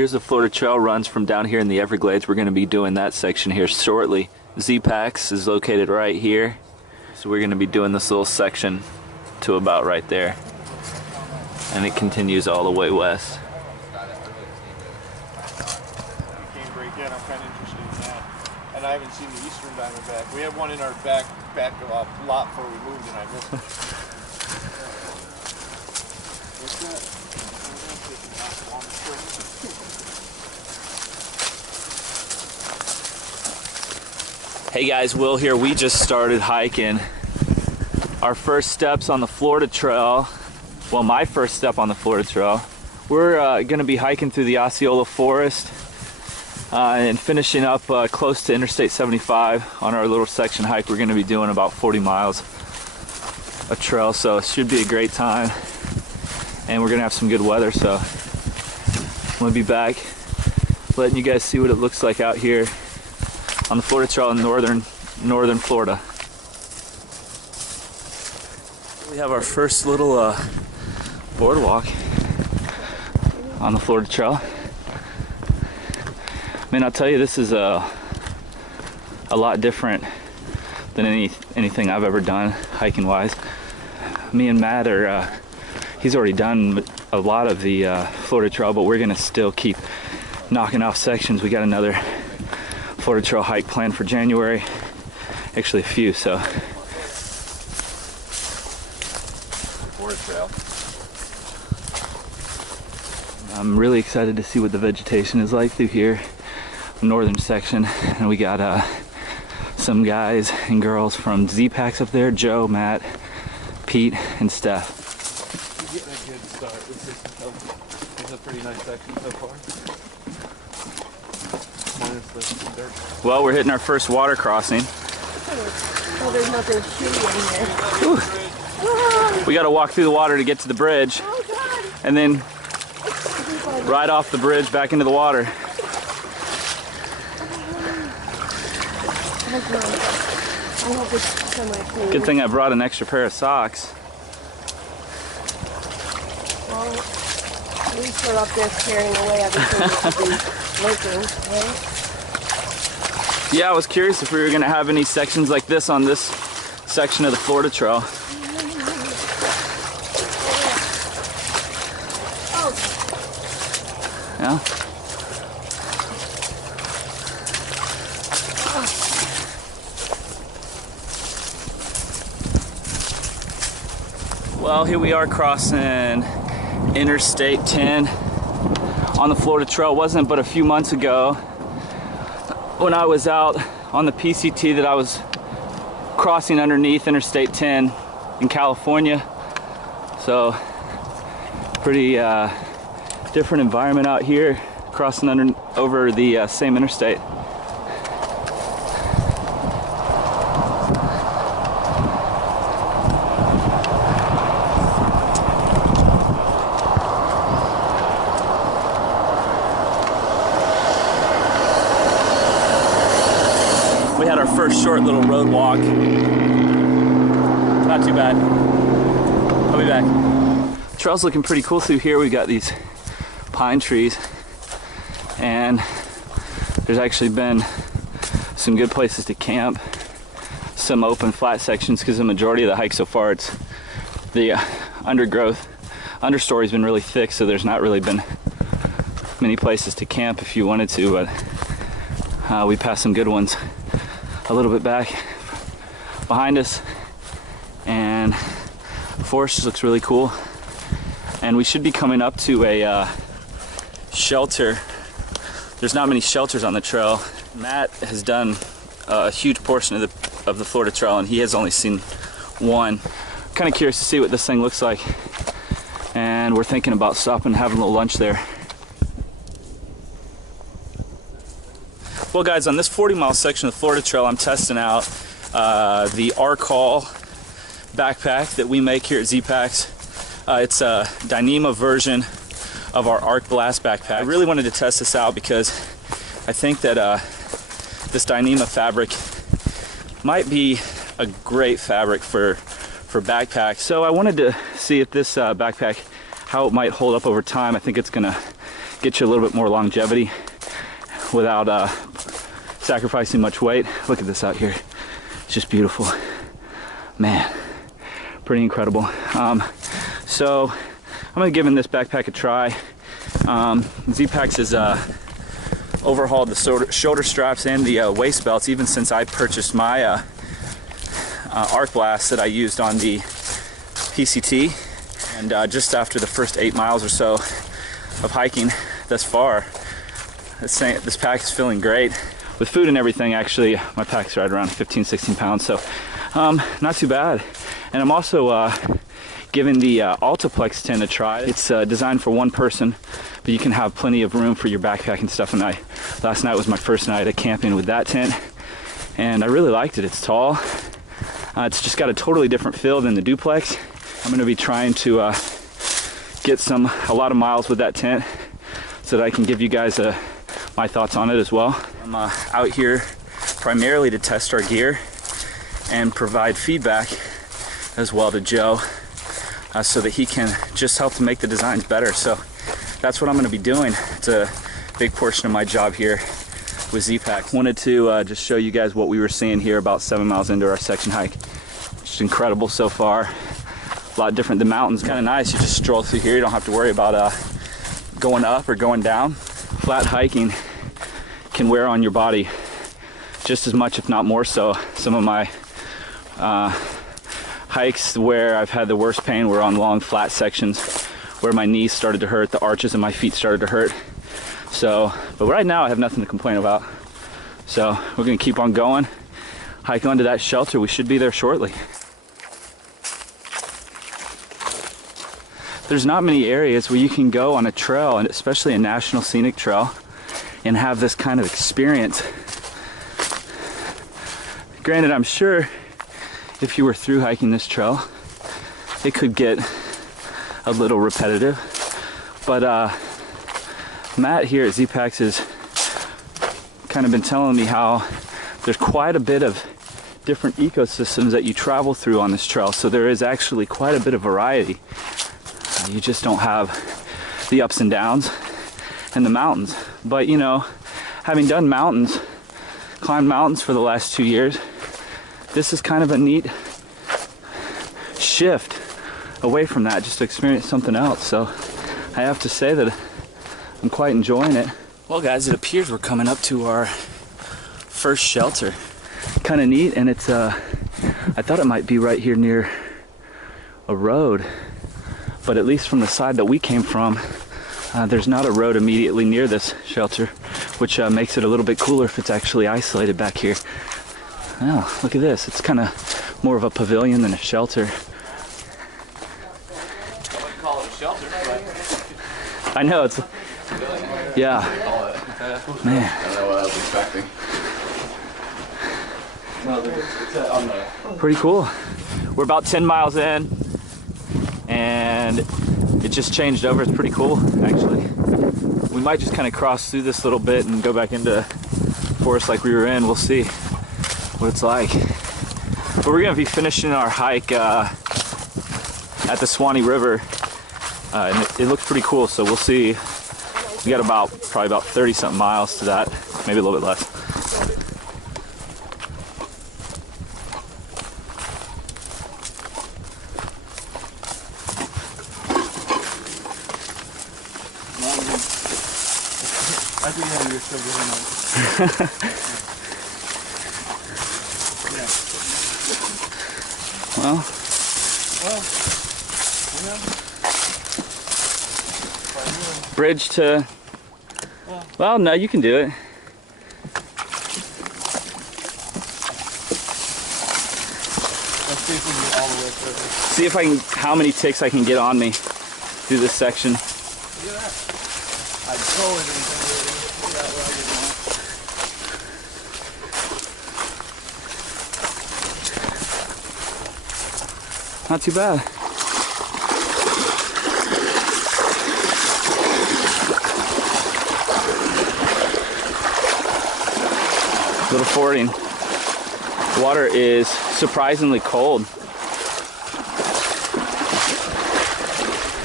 Here's the Florida Trail, runs from down here in the Everglades. We're going to be doing that section here shortly. Zpacks is located right here, so we're going to be doing this little section to about right there, and it continues all the way west. Came break in. I'm kind of interested in that, and I haven't seen the eastern diamondback. We have one in our back lot before we moved, and I missed it. What's that? Hey guys, Will here. We just started hiking our first steps on the Florida Trail. Well, my first step on the Florida Trail. We're going to be hiking through the Osceola Forest and finishing up close to Interstate 75 on our little section hike. We're going to be doing about 40 miles of trail, so it should be a great time. And we're going to have some good weather, so I'm going to be back letting you guys see what it looks like out here on the Florida Trail in northern Florida. We have our first little boardwalk on the Florida Trail. Man, I'll tell you, this is a lot different than anything I've ever done hiking wise. Me and Matt are he's already done a lot of the Florida Trail, but we're gonna still keep knocking off sections. We got another Florida Trail hike planned for January, actually a few. So Florida Trail. I'm really excited to see what the vegetation is like through here, northern section. And we got some guys and girls from Zpacks up there: Joe, Matt, Pete, and Steph. You're getting a good start. This is a pretty nice section so far. Well, we're hitting our first water crossing. Oh, there's nothing shitty in there. We got to walk through the water to get to the bridge, Oh, God. and then ride off the bridge back into the water. I hope it's semi-clean. Good thing I brought an extra pair of socks. Well, at least we're up there carrying away everything that could be lurking, right? Yeah, I was curious if we were going to have any sections like this on this section of the Florida Trail. Oh. Yeah? Well, here we are crossing Interstate 10 on the Florida Trail. It wasn't but a few months ago when I was out on the PCT that I was crossing underneath Interstate 10 in California. So pretty different environment out here, crossing over the same interstate. We had our first short little road walk. Not too bad. I'll be back. The trail's looking pretty cool through here. We got these pine trees, and there's actually been some good places to camp, some open flat sections, because the majority of the hike so far, it's the understory's been really thick, so there's not really been many places to camp if you wanted to, but we passed some good ones a little bit back behind us, and the forest just looks really cool. And we should be coming up to a shelter. There's not many shelters on the trail. Matt has done a huge portion of the Florida Trail, and he has only seen one. Kind of curious to see what this thing looks like, and we're thinking about stopping and having a little lunch there. Well guys, on this 40-mile section of the Florida Trail, I'm testing out the Ark Haul Backpack that we make here at Zpacks. It's a Dyneema version of our Ark Blast backpack. I really wanted to test this out because I think that this Dyneema fabric might be a great fabric for backpacks. So I wanted to see if this backpack, how it might hold up over time. I think it's gonna get you a little bit more longevity without sacrificing much weight. Look at this out here. It's just beautiful. Man, pretty incredible. So I'm gonna give this backpack a try. Zpacks has overhauled the shoulder straps and the waist belts even since I purchased my Arc Blast that I used on the PCT. And just after the first 8 miles or so of hiking thus far, this pack is feeling great. With food and everything, actually, my pack's right around 15, 16 pounds, so not too bad. And I'm also giving the Altiplex tent a try. It's designed for one person, but you can have plenty of room for your backpack and stuff. And last night was my first night of camping with that tent, and I really liked it. It's tall. It's just got a totally different feel than the duplex. I'm gonna be trying to get a lot of miles with that tent so that I can give you guys my thoughts on it as well. I'm out here primarily to test our gear and provide feedback as well to Joe so that he can just help to make the designs better. So that's what I'm going to be doing. It's a big portion of my job here with Zpacks. Wanted to just show you guys what we were seeing here about 7 miles into our section hike. Just incredible so far. A lot different. The mountain's kind of nice. You just stroll through here. You don't have to worry about going up or going down. Flat hiking can wear on your body just as much, if not more so. Some of my hikes where I've had the worst pain were on long flat sections where my knees started to hurt, the arches of my feet started to hurt. So, but right now I have nothing to complain about. So we're gonna keep on going, hike onto that shelter. We should be there shortly. There's not many areas where you can go on a trail, and especially a national scenic trail, and have this kind of experience. Granted, I'm sure if you were through hiking this trail, it could get a little repetitive. But Matt here at Zpacks has kind of been telling me how there's quite a bit of different ecosystems that you travel through on this trail. So there is actually quite a bit of variety. You just don't have the ups and downs and the mountains. But you know, having done mountains, climbed mountains for the last 2 years, this is kind of a neat shift away from that, just to experience something else. So I have to say that I'm quite enjoying it. Well guys, it appears we're coming up to our first shelter. Kind of neat, and it's I thought it might be right here near a road, but at least from the side that we came from, there's not a road immediately near this shelter, which makes it a little bit cooler if it's actually isolated back here. Oh, look at this. It's kind of more of a pavilion than a shelter. I wouldn't call it a shelter, but I know, it's... Yeah. Man. I don't know what I was expecting. Pretty cool. We're about 10 miles in, and it just changed over. It's pretty cool, actually. We might just kind of cross through this little bit and go back into forest like we were in. We'll see what it's like. But we're gonna be finishing our hike at the Swannee River, and it looks pretty cool. So we'll see. We got probably about 30-something miles to that, maybe a little bit less. I think you're still getting on. Well, you know. bridge to... Well, no, you can do it. Let's see if we can get all the way through. See if I can, how many ticks I can get on me through this section. Look at that. I totally didn't think we were going to figure out where I didn't want. Not too bad. Little fording. The water is surprisingly cold.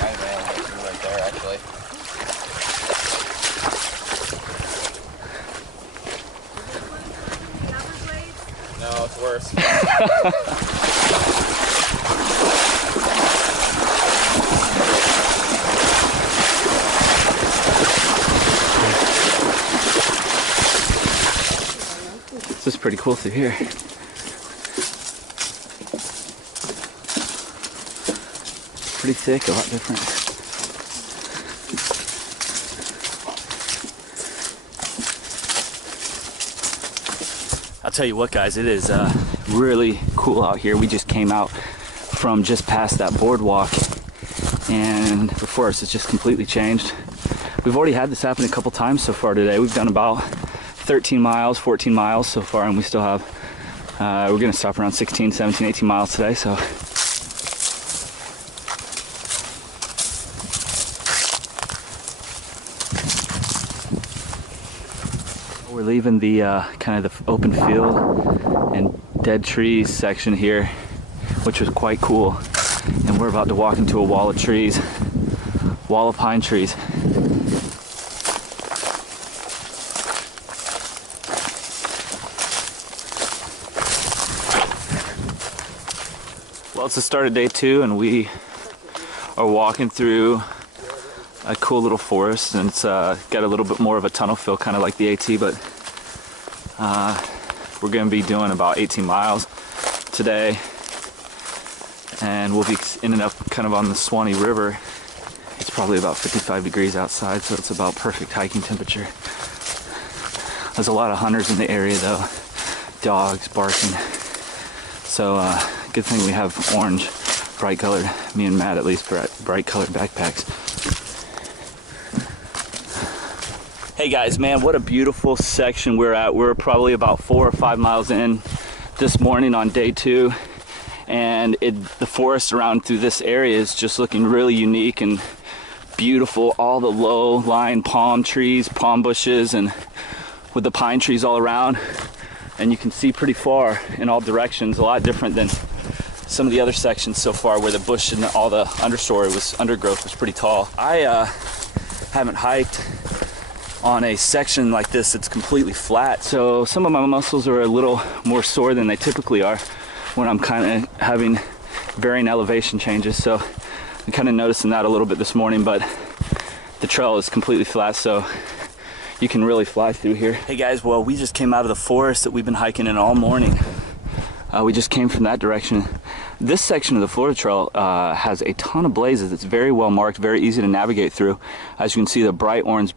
Right there, actually. No, it's worse. This is pretty cool through here. Pretty thick, a lot different. I'll tell you what, guys, it is really cool out here. We just came out from just past that boardwalk, and the forest has just completely changed. We've already had this happen a couple times so far today. We've done about 13 miles, 14 miles so far, and we still have, we're gonna stop around 16, 17, 18 miles today, so. We're leaving the kind of the open field and dead trees section here, which was quite cool. And we're about to walk into a wall of trees, wall of pine trees. Well, it's the start of day 2, and we are walking through a cool little forest, and it's got a little bit more of a tunnel feel, kind of like the AT, but we're going to be doing about 18 miles today, and we'll be ending up kind of on the Swannee River. It's probably about 55 degrees outside, so it's about perfect hiking temperature. There's a lot of hunters in the area though, dogs barking, so good thing we have orange, bright colored, me and Matt at least, bright colored backpacks. Hey guys, man, what a beautiful section we're at. We're probably about 4 or 5 miles in this morning on day 2, and the forest around through this area is just looking really unique and beautiful. All the low-lying palm trees, palm bushes, and with the pine trees all around, and you can see pretty far in all directions. A lot different than some of the other sections so far where the bush and all the undergrowth was pretty tall. I haven't hiked on a section like this that's completely flat, so some of my muscles are a little more sore than they typically are when I'm kind of having varying elevation changes, so I'm kind of noticing that a little bit this morning, but the trail is completely flat, so you can really fly through here. Hey guys, well, we just came out of the forest that we've been hiking in all morning. We just came from that direction. This section of the Florida Trail has a ton of blazes. It's very well marked, very easy to navigate through. As you can see, the bright orange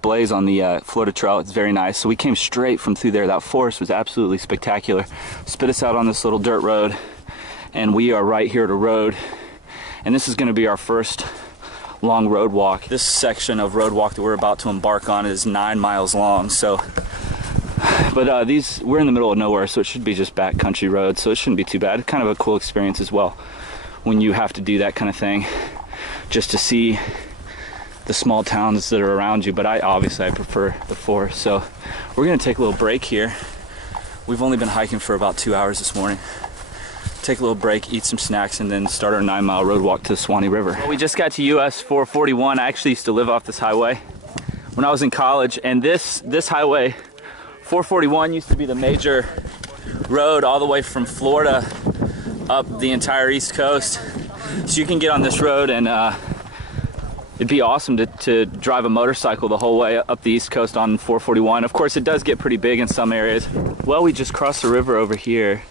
blaze on the Florida Trail, it's very nice. So we came straight from through there. That forest was absolutely spectacular. Spit us out on this little dirt road, and we are right here at a road. And this is gonna be our first long road walk. This section of road walk that we're about to embark on is 9 miles long, so. But we're in the middle of nowhere, so it should be just backcountry roads, so it shouldn't be too bad. It's kind of a cool experience as well when you have to do that kind of thing, just to see the small towns that are around you. But obviously I prefer the forest, so we're gonna take a little break here. We've only been hiking for about 2 hours this morning. Take a little break, eat some snacks, and then start our 9-mile road walk to the Suwannee River. Well, we just got to US 441. I actually used to live off this highway when I was in college, and this highway 441 used to be the major road all the way from Florida up the entire East Coast. So you can get on this road, and it'd be awesome to drive a motorcycle the whole way up the East Coast on 441. Of course, it does get pretty big in some areas. Well, we just crossed the river over here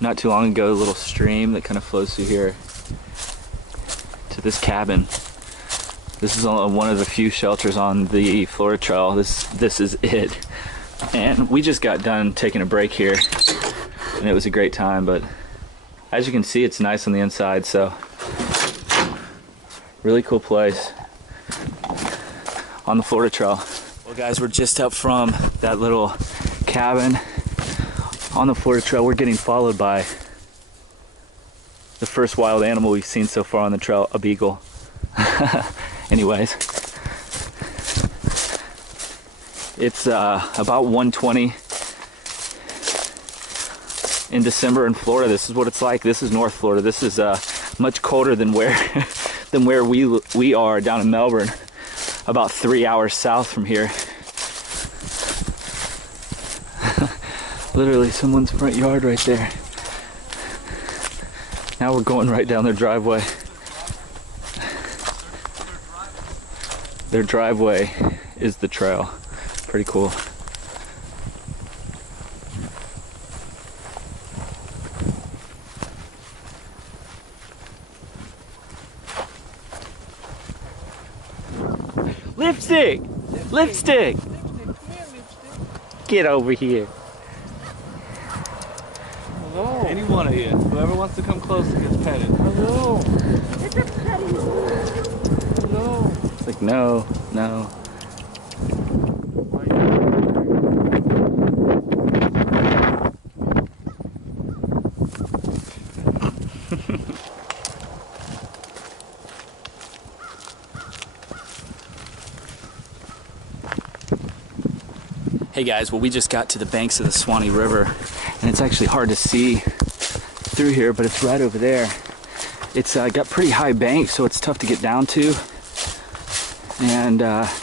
not too long ago, a little stream that kind of flows through here to this cabin. This is one of the few shelters on the Florida Trail. This is it. And we just got done taking a break here, and it was a great time, but as you can see, it's nice on the inside, so really cool place on the Florida Trail. Well guys, we're just up from that little cabin on the Florida Trail. We're getting followed by the first wild animal we've seen so far on the trail, a beagle. Anyways, it's about 1:20 in December in Florida. This is what it's like. This is North Florida. This is much colder than where we are down in Melbourne, about 3 hours south from here. Literally someone's front yard right there. Now we're going right down their driveway. Their driveway is the trail. Pretty cool. Lipstick! Lipstick! Get over here. Hello. Any one of you. Whoever wants to come close gets petted. Hello. It's a petty. Hello. It's like, no, no. Hey guys, well we just got to the banks of the Suwannee River, and it's actually hard to see through here, but it's right over there. It's got pretty high banks, so it's tough to get down to. And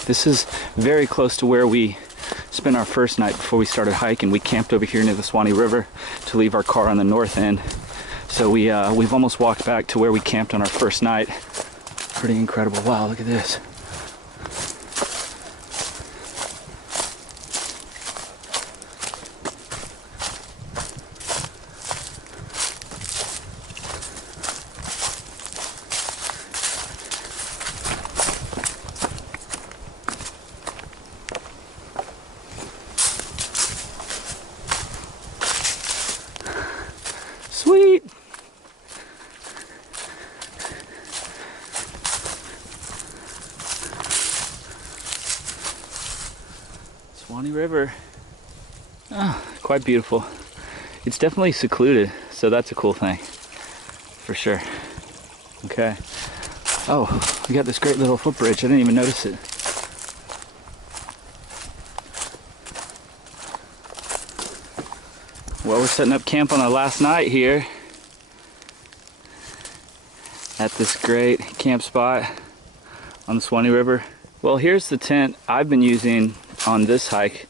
this is very close to where we spent our first night before we started hiking. We camped over here near the Suwannee River to leave our car on the north end. So we've almost walked back to where we camped on our first night. Pretty incredible. Wow, look at this. Sweet. Swannee River. Oh, quite beautiful. It's definitely secluded, so that's a cool thing, for sure. Okay. Oh, we got this great little footbridge. I didn't even notice it. Well, we're setting up camp on our last night here at this great camp spot on the Suwannee River. Well, here's the tent I've been using on this hike,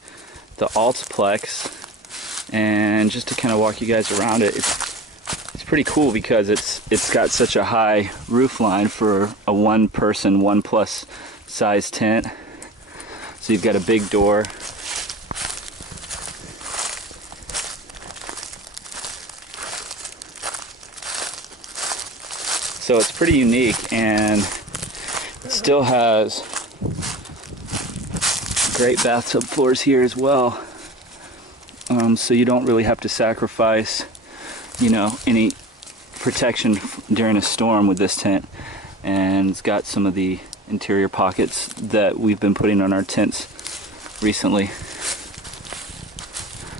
the Zpacks, and just to kind of walk you guys around it, it's pretty cool because it's got such a high roof line for a one-person, one-plus size tent. So you've got a big door. So it's pretty unique, and it still has great bathtub floors here as well. So you don't really have to sacrifice, you know, any protection during a storm with this tent. And it's got some of the interior pockets that we've been putting on our tents recently.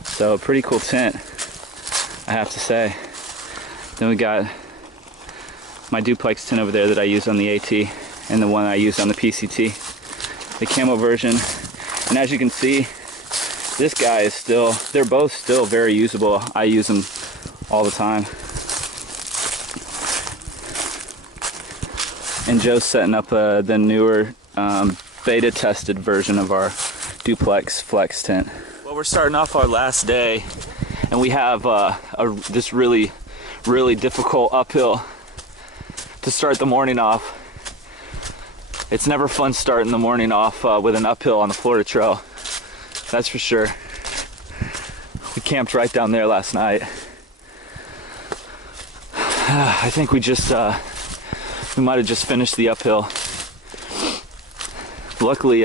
So a pretty cool tent, I have to say. Then we got my duplex tent over there that I use on the AT, and the one I use on the PCT, the camo version. And as you can see, this guy is still, they're both still very usable. I use them all the time. And Joe's setting up the newer beta tested version of our duplex flex tent. Well, we're starting off our last day, and we have this really difficult uphill to start the morning off. It's never fun starting the morning off with an uphill on the Florida Trail, that's for sure. We camped right down there last night. I think we might have just finished the uphill. Luckily,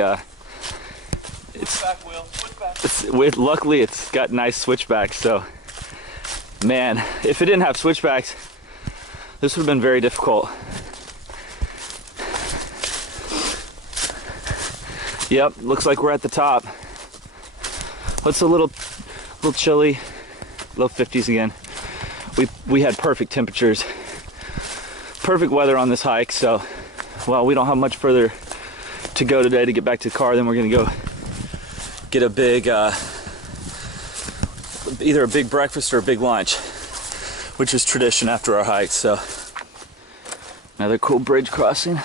luckily it's got nice switchbacks. So, man, if it didn't have switchbacks, this would have been very difficult. Yep, looks like we're at the top. It's a little chilly, low 50s again. We had perfect temperatures, perfect weather on this hike. So, well, we don't have much further to go today to get back to the car. Then we're gonna go get a big, either a big breakfast or a big lunch, which is tradition after our hike. So, another cool bridge crossing.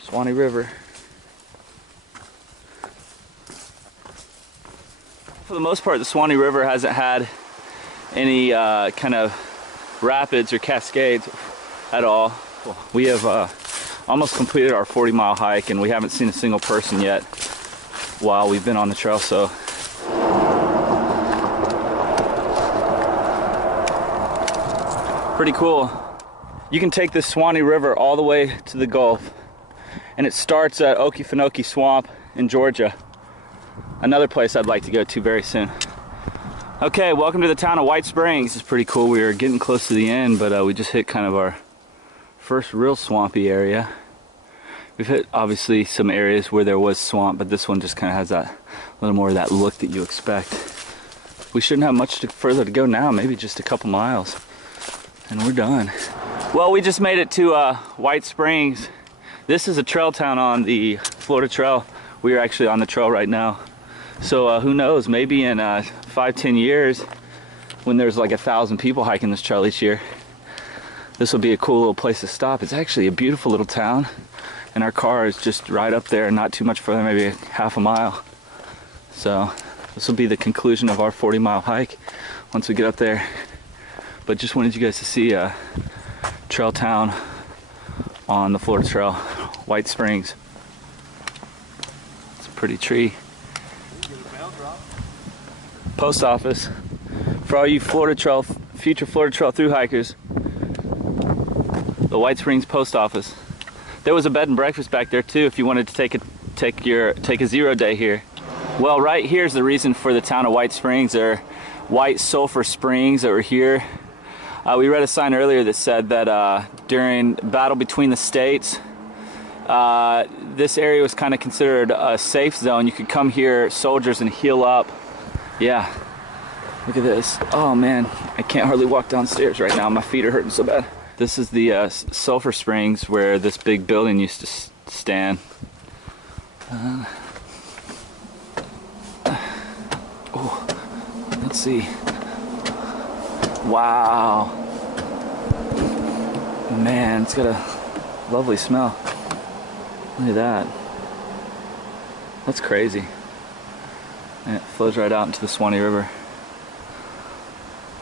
Swannee River. For the most part, the Suwannee River hasn't had any kind of rapids or cascades at all. We have almost completed our 40-mile hike, and we haven't seen a single person yet while we've been on the trail, so pretty cool. You can take this Suwannee River all the way to the Gulf, and it starts at Okefenokee Swamp in Georgia. Another place I'd like to go to very soon. Okay, welcome to the town of White Springs. It's pretty cool. We are getting close to the end, but we just hit kind of our first real swampy area. We've hit obviously some areas where there was swamp, but this one just kind of has that little more of that look that you expect. We shouldn't have much further to go now, maybe just a couple miles, and we're done. Well, we just made it to White Springs. This is a trail town on the Florida Trail. We are actually on the trail right now. So who knows, maybe in 5-10 years, when there's like 1,000 people hiking this trail each year, this will be a cool little place to stop. It's actually a beautiful little town, and our car is just right up there, not too much further, maybe half a mile. So this will be the conclusion of our 40-mile hike once we get up there. But just wanted you guys to see a trail town on the Florida Trail, White Springs. It's a pretty tree. Post office for all you Florida Trail, future Florida Trail through hikers. The White Springs post office. There was a bed and breakfast back there too if you wanted to take a 0 day here. Well, right here's the reason for the town of White Springs. They're white sulfur springs that were here. We read a sign earlier that said that during battle between the states, this area was kind of considered a safe zone. You could come here, soldiers, and heal up. Yeah, look at this. Oh man, I can't hardly walk downstairs right now. My feet are hurting so bad. This is the sulfur springs where this big building used to stand. Oh, let's see. Wow. Man, it's got a lovely smell. Look at that. That's crazy. And it flows right out into the Swannee River.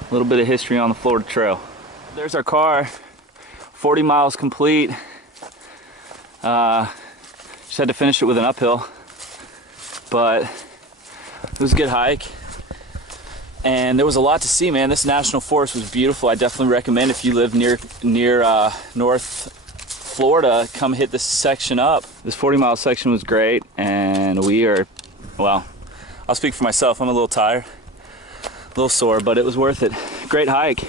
A little bit of history on the Florida Trail. There's our car, 40 miles complete. Just had to finish it with an uphill, but it was a good hike. And there was a lot to see, man. This national forest was beautiful. I definitely recommend if you live near North Florida, come hit this section up. This 40-mile section was great, and we are, well, I'll speak for myself. I'm a little tired, a little sore, but it was worth it. Great hike.